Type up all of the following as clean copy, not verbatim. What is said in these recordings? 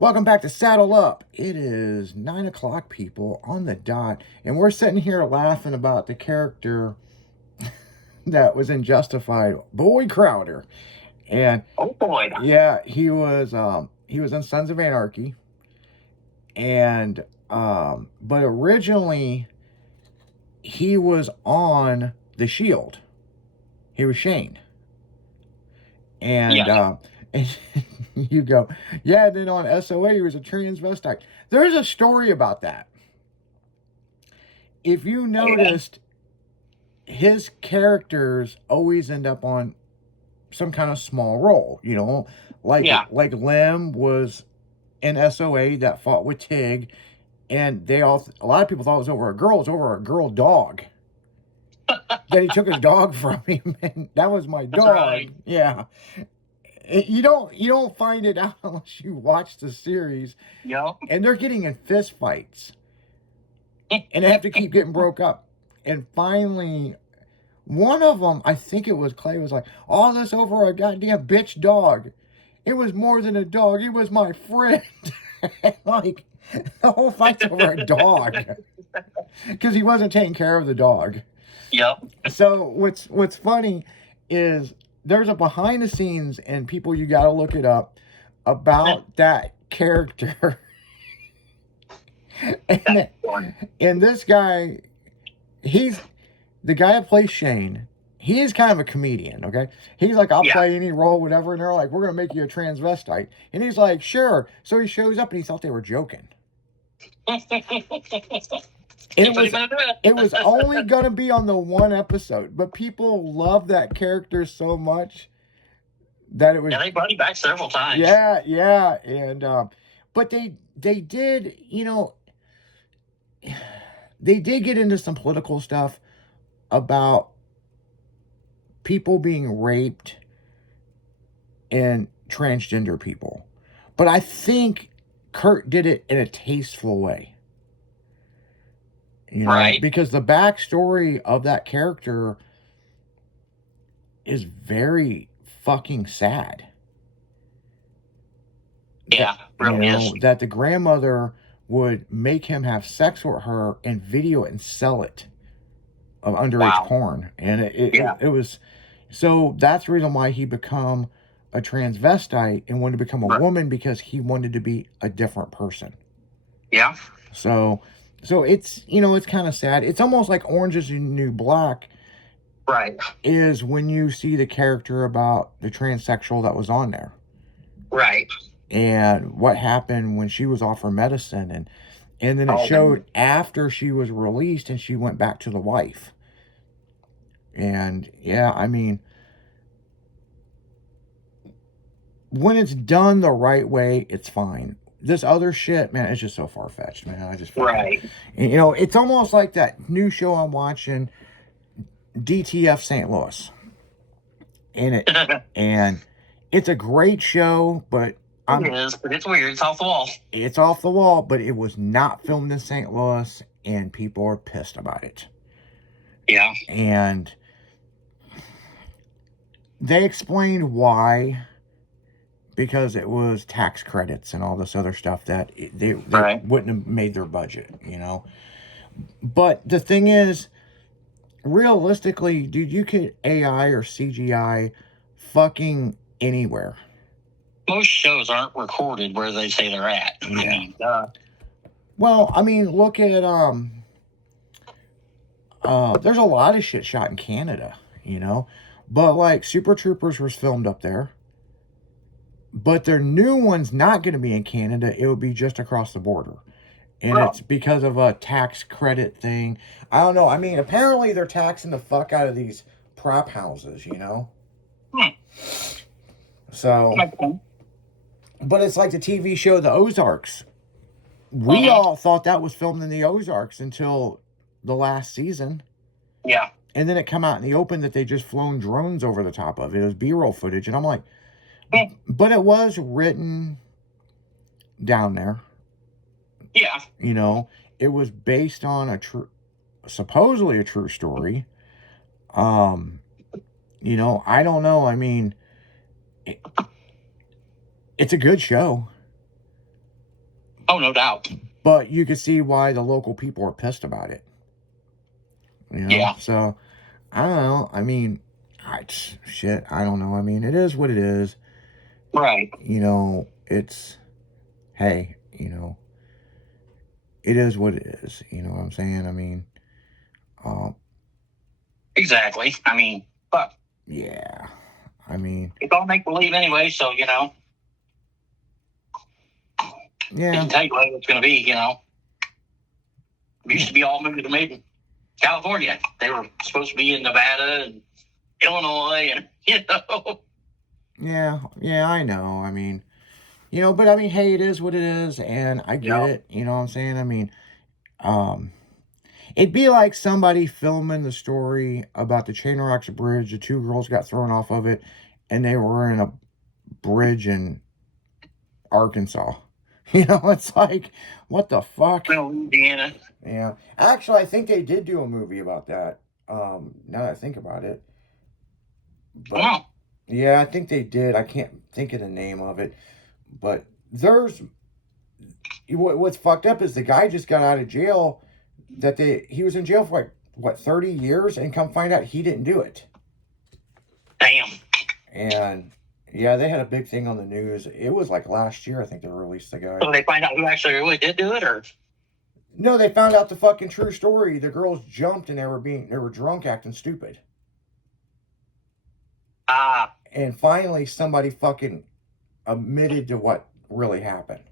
Welcome back to Saddle Up. It is 9 o'clock, people, on the dot, and we're sitting here laughing about the character that was in Justified, Boy Crowder. And Oh boy. yeah, he was in Sons of Anarchy, and but originally he was on The Shield. He was Shane. And Yeah. and you go, yeah, then on SOA he was a transvestite. There's a story about that. If you noticed, his characters always end up on some kind of small role, like Yeah. like Lem was in SOA that fought with Tig, and a lot of people thought it was over a girl. It's over a girl dog. That he took his dog from him, and that was my That's dog. right. Yeah, you don't find it out unless you watch the series, Yep. and they're getting in fist fights, and they have to keep getting broke up, and finally, one of them, I think it was Clay, was like, all this over a goddamn bitch dog. It was more than a dog. It was my friend. Like, the whole fight's over a dog because he wasn't taking care of the dog. Yep. So what's funny is there's a behind the scenes, and people, you got to look it up, about that character. and this guy, he's the guy that plays Shane. He is kind of a comedian, okay? He's like, I'll play any role, whatever. And they're like, we're going to make you a transvestite. And he's like, sure. So he shows up, and he thought they were joking. It was only going to be on the one episode, but people love that character so much that it was. Yeah, they brought him back several times. Yeah, and but they did, they did get into some political stuff about people being raped and transgender people, but I think Kurt did it in a tasteful way. Right. Because the backstory of that character is very fucking sad. Yeah, really is. That the grandmother would make him have sex with her and video it and sell it of underage porn. And it was, so that's the reason why he become a transvestite and wanted to become a woman, because he wanted to be a different person. Yeah. So it's, it's kind of sad. It's almost like Orange Is the New Black. Right. Is when you see the character about the transsexual that was on there. Right. And what happened when she was off her medicine, and then it showed after she was released and she went back to the wife. And yeah, I mean, when it's done the right way, it's fine. This other shit, man, it's just so far-fetched, man. I just right. And, it's almost like that new show I'm watching, DTF St. Louis. And it's a great show, but it is, but it's weird. It's off the wall. It's off the wall, but it was not filmed in St. Louis, and people are pissed about it. Yeah. And they explained why, because it was tax credits and all this other stuff that they wouldn't have made their budget, But the thing is, realistically, dude, you could AI or CGI fucking anywhere. Most shows aren't recorded where they say they're at. Yeah. Well, I mean, look at there's a lot of shit shot in Canada, but like Super Troopers was filmed up there. But their new one's not going to be in Canada. It will be just across the border. And it's because of a tax credit thing. I don't know. I mean, apparently they're taxing the fuck out of these prop houses, So, but it's like the TV show The Ozarks. We all thought that was filmed in the Ozarks until the last season. Yeah. And then it come out in the open that they just flown drones over the top of it. It was B-roll footage. And I'm like, but it was written down there. Yeah. It was based on supposedly a true story. I don't know. I mean, it's a good show. Oh, no doubt. But you can see why the local people are pissed about it. You know? Yeah. So, I don't know. I mean, shit, I don't know. I mean, it is what it is. Right. You know, it's, hey, you know, it is what it is. You know what I'm saying? I mean, Exactly. I mean, but yeah. I mean, it's all make believe anyway, so, you know. yeah. They can tell you what it's going to be, you know. It used to be all movies made in California. They were supposed to be in Nevada and Illinois, and, you know. Yeah, I know. I mean, you know, but I mean, hey, it is what it is, and I get Yeah. it. You know what I'm saying? I mean, it'd be like somebody filming the story about the Chain Rocks Bridge. The two girls got thrown off of it, and they were in a bridge in Arkansas. You know, it's like, what the fuck? Louisiana. Yeah. Actually, I think they did do a movie about that. Now that I think about it. But, Wow. yeah, I think they did. I can't think of the name of it. But there's what's fucked up is the guy just got out of jail. He was in jail for like what 30 years, and come find out he didn't do it. Damn. And yeah, they had a big thing on the news. It was like last year, I think they released the guy. So they find out who actually really did do it, or? No, they found out the fucking true story. The girls jumped and they were drunk, acting stupid. Ah. And finally, somebody fucking admitted to what really happened.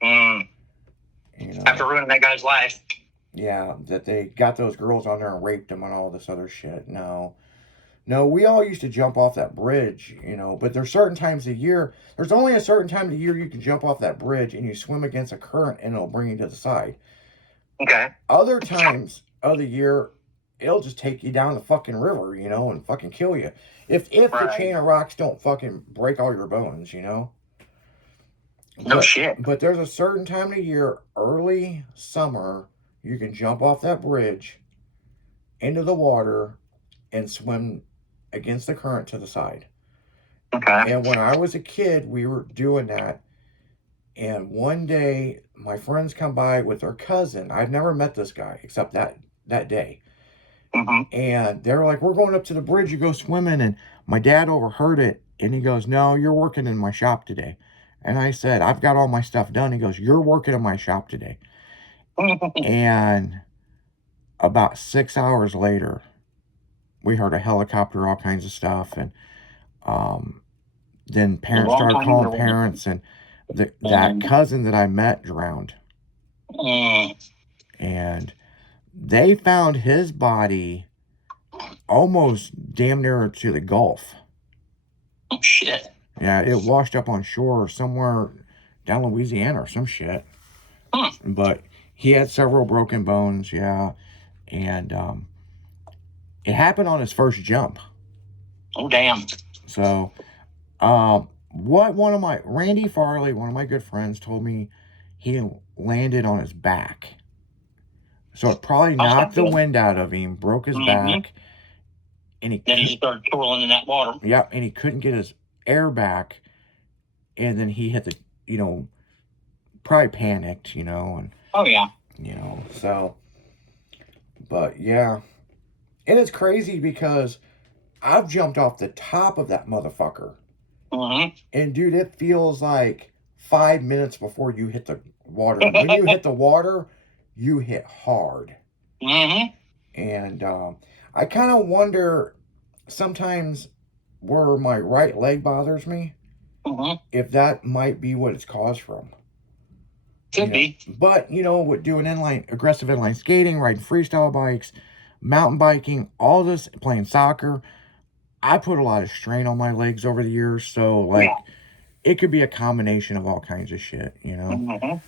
You know, After ruining that guy's life. Yeah, that they got those girls on there and raped them and all this other shit. No, we all used to jump off that bridge, you know, but there's certain times a year. There's only a certain time of the year you can jump off that bridge and you swim against a current and it'll bring you to the side. Okay. Other times of the year, it'll just take you down the fucking river, you know, and fucking kill you. If Right. the chain of rocks don't fucking break all your bones, you know. No shit. But there's a certain time of year, early summer, you can jump off that bridge into the water and swim against the current to the side. Okay. And when I was a kid, we were doing that. And one day, my friends come by with their cousin. I've never met this guy except that day. Mm-hmm. And they're like, we're going up to the bridge to go swimming. And my dad overheard it. And he goes, no, you're working in my shop today. And I said, I've got all my stuff done. He goes, you're working in my shop today. And about 6 hours later, we heard a helicopter, all kinds of stuff. And then parents started calling parents. And that cousin that I met drowned. And they found his body almost damn near to the Gulf. Oh, shit. Yeah, it washed up on shore somewhere down Louisiana or some shit. But he had several broken bones, yeah. And it happened on his first jump. Oh, damn. So, Randy Farley, one of my good friends, told me he landed on his back. So it probably knocked the wind out of him, broke his back. And then he started twirling in that water. Yep, and he couldn't get his air back. And then he hit the, you know, probably panicked, you know. And oh, yeah. You know, so. But, yeah. And it's crazy because I've jumped off the top of that motherfucker. Mm-hmm. And, dude, it feels like 5 minutes before you hit the water. When you hit the water, you hit hard. Mm-hmm. And I kind of wonder sometimes where my right leg bothers me, if that might be what it's caused from. Could be. But, you know, with doing aggressive inline skating, riding freestyle bikes, mountain biking, all this, playing soccer, I put a lot of strain on my legs over the years. So, like, it could be a combination of all kinds of shit, you know.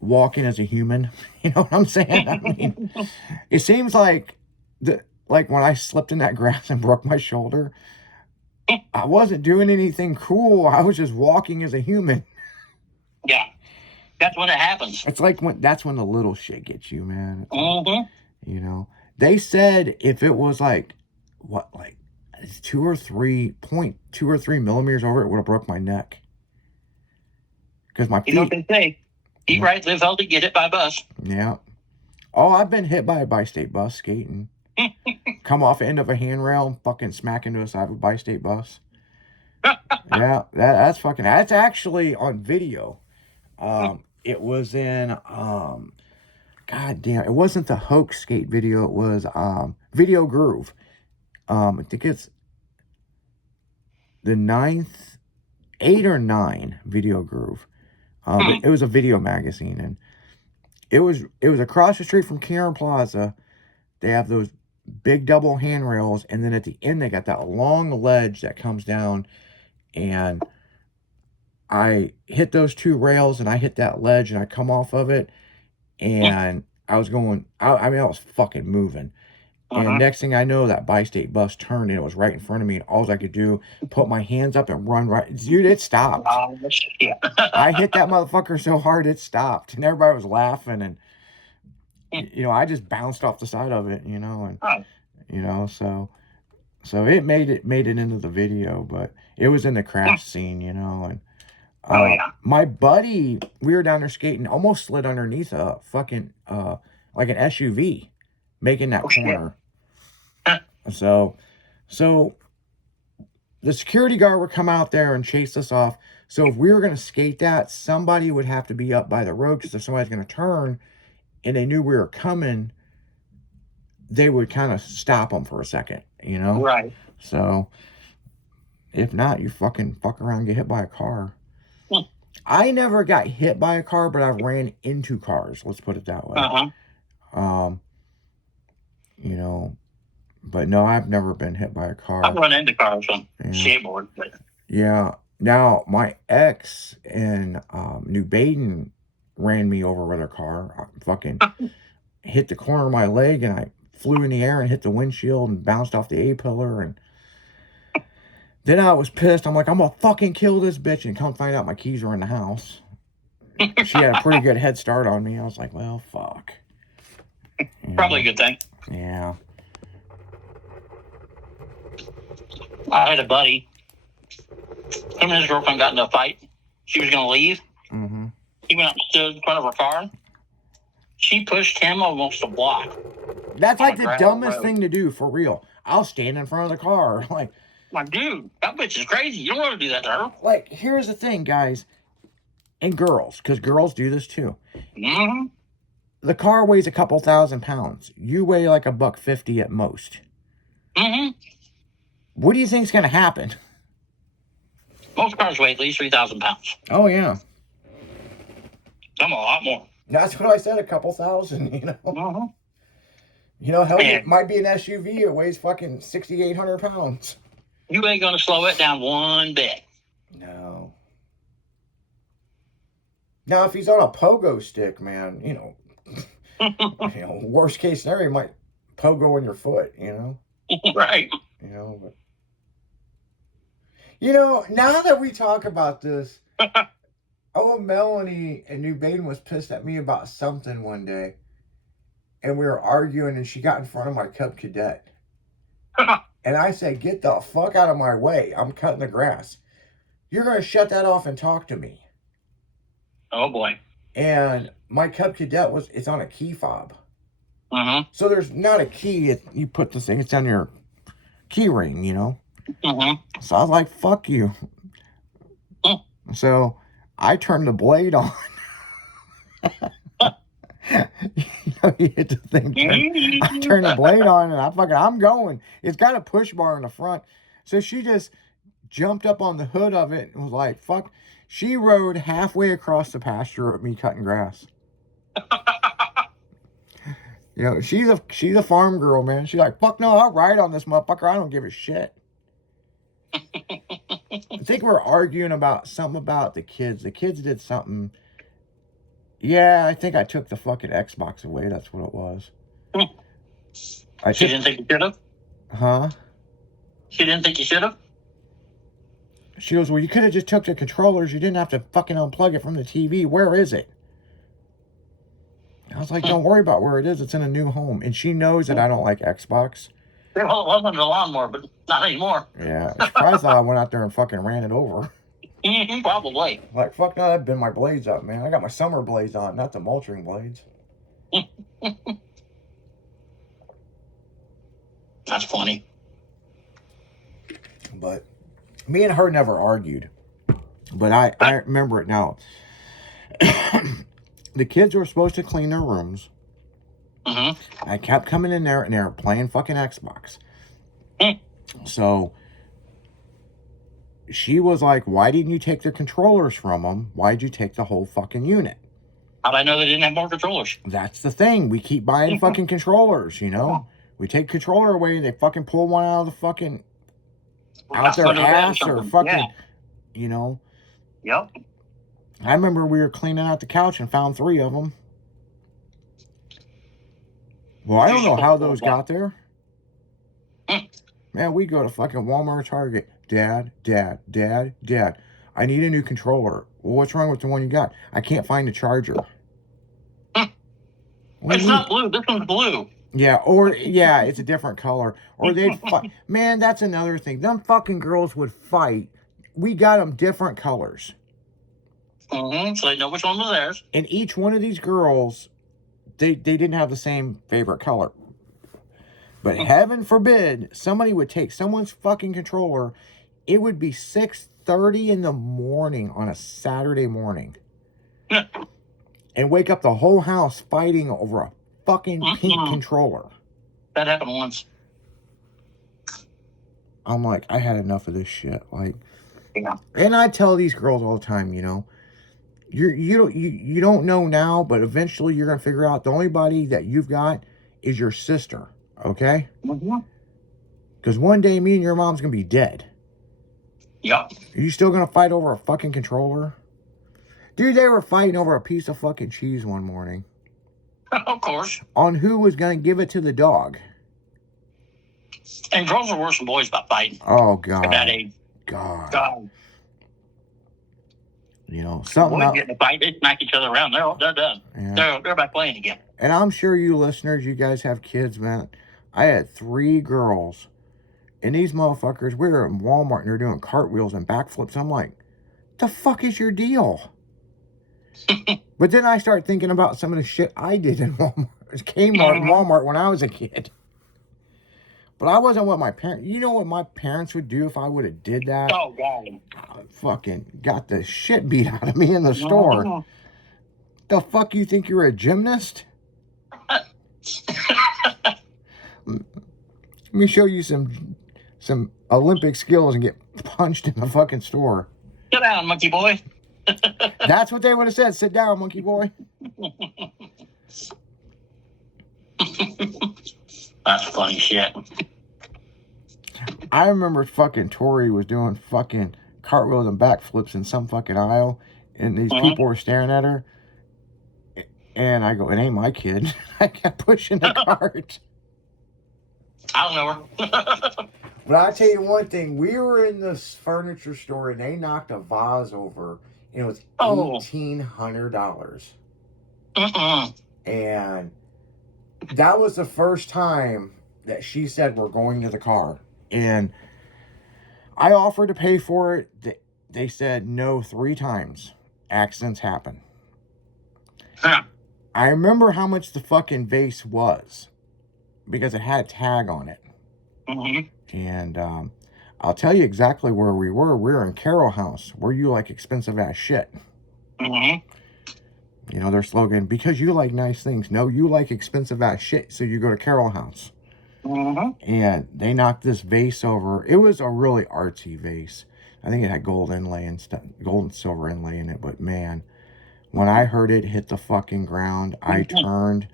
Walking as a human, you know what I'm saying? I mean, it seems like when I slipped in that grass and broke my shoulder, I wasn't doing anything cool. I was just walking as a human. Yeah. That's when it happens. It's like that's when the little shit gets you, man. Like, you know, they said if it was like 2 or 3 millimeters over, it would have broke my neck. Because my feet. You know what they say? Eat right, live healthy, get hit by a bus. Yeah. Oh, I've been hit by a bi-state bus skating. Come off the end of a handrail and fucking smack into the side of a bi-state bus. Yeah, that's actually on video. It was in God damn, it wasn't the Hoax skate video, it was Video Groove. I think it's the 9th, 8 or 9 Video Groove. It was a video magazine, and it was across the street from Karen Plaza. They have those big double handrails, and then at the end they got that long ledge that comes down, and I hit those 2 rails and I hit that ledge and I come off of it, and I was going, I mean, I was fucking moving. And next thing I know, that bi-state bus turned and it was right in front of me, and all I could do, put my hands up and run right. Dude, it stopped. Yeah. I hit that motherfucker so hard it stopped, and everybody was laughing, and you know, I just bounced off the side of it, you know, and you know, so it made it into the video, but it was in the crash scene, you know, and my buddy, we were down there skating, almost slid underneath a fucking like an SUV, making that corner. So the security guard would come out there and chase us off. So if we were going to skate that, somebody would have to be up by the road, because if somebody's going to turn and they knew we were coming, they would kind of stop them for a second, you know? Right. So if not, you fucking fuck around and get hit by a car. I never got hit by a car, but I've ran into cars. Let's put it that way. You know, but no, I've never been hit by a car. I've run into cars on skateboard. But... Yeah. Now, my ex in New Baden ran me over with her car. I fucking hit the corner of my leg, and I flew in the air and hit the windshield and bounced off the A-pillar. And then I was pissed. I'm like, I'm gonna fucking kill this bitch. And come find out my keys were in the house. She had a pretty good head start on me. I was like, well, fuck. Probably a good thing. Yeah. I had a buddy. Him and his girlfriend got into a fight. She was going to leave. Mm-hmm. He went up and stood in front of her car. She pushed him almost a block. That's like the dumbest thing to do, for real. I'll stand in front of the car. Like, dude, that bitch is crazy. You don't want to do that to her. Like, here's the thing, guys. And girls, because girls do this too. Mm-hmm. The car weighs a couple 1,000 pounds. You weigh like $150 at most. Mm-hmm. What do you think's going to happen? Most cars weigh at least 3,000 pounds. Oh, yeah. Some a lot more. That's what I said, a couple 1,000, you know. Mm-hmm. You know, hell, it might be an SUV. It weighs fucking 6,800 pounds. You ain't going to slow it down one bit. No. Now, if he's on a pogo stick, man, you know, worst case scenario, he might pogo in your foot, you know? Right. You know, but... You know, now that we talk about this, Melanie in New Baden was pissed at me about something one day. And we were arguing, and she got in front of my Cub Cadet. And I said, get the fuck out of my way. I'm cutting the grass. You're going to shut that off and talk to me. Oh, boy. And my Cub Cadet it's on a key fob. Mm-hmm. So there's not a key. You put this thing, it's on your key ring, you know? Mm-hmm. So I was like, fuck you. So I turned the blade on. You know, you hit the thing. I turned the blade on, and I'm going. It's got a push bar in the front. So she just jumped up on the hood of it and was like, fuck. She rode halfway across the pasture with me cutting grass. You know, she's a farm girl, man. She's like, fuck no, I'll ride on this motherfucker. I don't give a shit. I think we're arguing about something about the kids. The kids did something. Yeah, I think I took the fucking Xbox away. That's what it was. She didn't think you should have? Huh? She didn't think you should have? She goes, well, you could have just took the controllers. You didn't have to fucking unplug it from the TV. Where is it? I was like, don't worry about where it is. It's in a new home. And she knows that I don't like Xbox. Well, it wasn't a lawnmower, but not anymore. Yeah. She probably thought I went out there and fucking ran it over. Probably. Like, fuck no, I've been my blades up, man. I got my summer blades on, not the mulching blades. That's funny. But me and her never argued. But I remember it now. The kids were supposed to clean their rooms. Mm-hmm. I kept coming in there and they were playing fucking Xbox. So she was like, why didn't you take the controllers from them? Why'd you take the whole fucking unit? How'd I know they didn't have more controllers? That's the thing. We keep buying fucking controllers, you know? We take controller away, they fucking pull one out of the fucking, out their ass or fucking, you know? Yep. I remember we were cleaning out the couch and found 3 of them. Well, I don't know how those got there. Man, we go to fucking Walmart, Target. Dad. I need a new controller. Well, what's wrong with the one you got? I can't find the charger. It's not blue. This one's blue. Yeah, or, yeah, it's a different color. Or they'd fight. Man, that's another thing. Them fucking girls would fight. We got them different colors. Mm-hmm. So they know which one was theirs. And each one of these girls, they didn't have the same favorite color. But heaven forbid, somebody would take someone's fucking controller. It would be 6:30 in the morning on a Saturday morning. And wake up the whole house fighting over a fucking pink controller. That happened once. I'm like, I had enough of this shit. Like, yeah. And I tell these girls all the time, you know, you don't know now, but eventually you're gonna figure out the only body that you've got is your sister. Okay? Because one day me and your mom's gonna be dead. Yep. Are you still gonna fight over a fucking controller? Dude, they were fighting over a piece of fucking cheese one morning. Of course. On who was gonna give it to the dog. And girls are worse than boys about fighting. Oh, God. At that age. God. You know, something boys get in a fight, they smack each other around. They're done. Yeah. They're back playing again. And I'm sure you listeners, you guys have kids, man. I had 3 girls. And these motherfuckers, we were in Walmart and they're doing cartwheels and backflips. I'm like, the fuck is your deal? But then I start thinking about some of the shit I did in Walmart, Kmart and Walmart when I was a kid. But I wasn't what my parents, you know what my parents would do if I would have did that? Oh, God. I fucking got the shit beat out of me in the store. The fuck you think you're a gymnast? Let me show you some Olympic skills and get punched in the fucking store. Sit down, monkey boy. That's what they would have said. Sit down, monkey boy. That's funny shit. I remember fucking Tori was doing fucking cartwheels and backflips in some fucking aisle, and these people were staring at her. And I go, it ain't my kid. I kept pushing the cart. I don't know her. But I'll tell you one thing. We were in this furniture store, and they knocked a vase over, and it was $1,800. And that was the first time that she said, we're going to the car. And I offered to pay for it. They said no 3 times. Accidents happen. Huh. I remember how much the fucking vase was because it had a tag on it. And I'll tell you exactly where we were. We were in Carroll House, where you like expensive ass shit. You know, their slogan, because you like nice things. No, you like expensive ass shit, so you go to Carroll House. And they knocked this vase over. It was a really artsy vase. I think it had gold inlay and stuff, gold and silver inlay in it. But man, when I heard it hit the fucking ground, I turned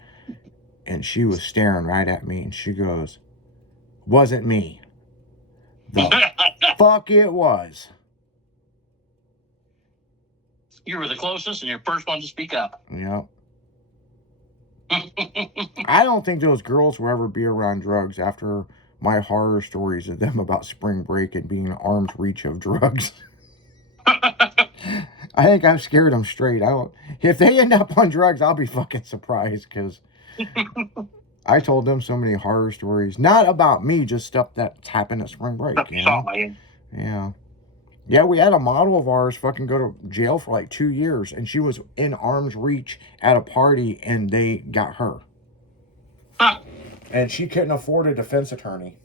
and she was staring right at me and she goes, wasn't me. The fuck it was. You were the closest and you're the first one to speak up. Yep. I don't think those girls will ever be around drugs after my horror stories of them about spring break and being arm's reach of drugs. I think I've scared them straight. If they end up on drugs, I'll be fucking surprised because I told them so many horror stories. Not about me, just stuff that's happened at spring break. You know? Yeah. Yeah, we had a model of ours fucking go to jail for like 2 years, and she was in arm's reach at a party, and they got her. Huh. And she couldn't afford a defense attorney.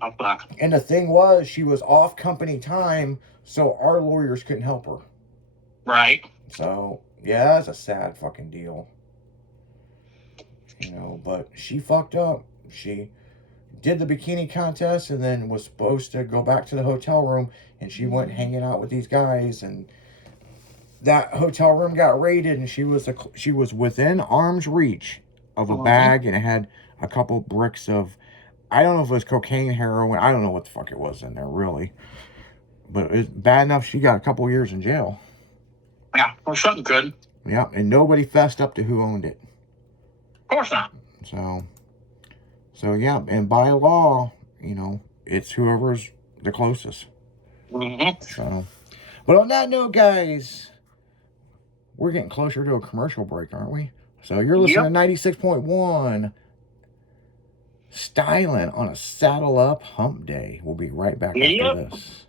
Oh, fuck. And the thing was, she was off company time, so our lawyers couldn't help her. Right. So, yeah, that's a sad fucking deal. You know, but she fucked up. She did the bikini contest and then was supposed to go back to the hotel room, and she went hanging out with these guys, and that hotel room got raided, and she was within arm's reach of a bag, and it had a couple bricks of, I don't know if it was cocaine, heroin, I don't know what the fuck it was in there really, but it's bad enough she got a couple years in jail. Yeah, well, something good. Yeah, and nobody fessed up to who owned it. Of course not. So yeah, and by law, you know, it's whoever's the closest. Mm-hmm. So, but on that note, guys, we're getting closer to a commercial break, aren't we? So you're listening to 96.1 Styling on a Saddle Up Hump Day. We'll be right back after this.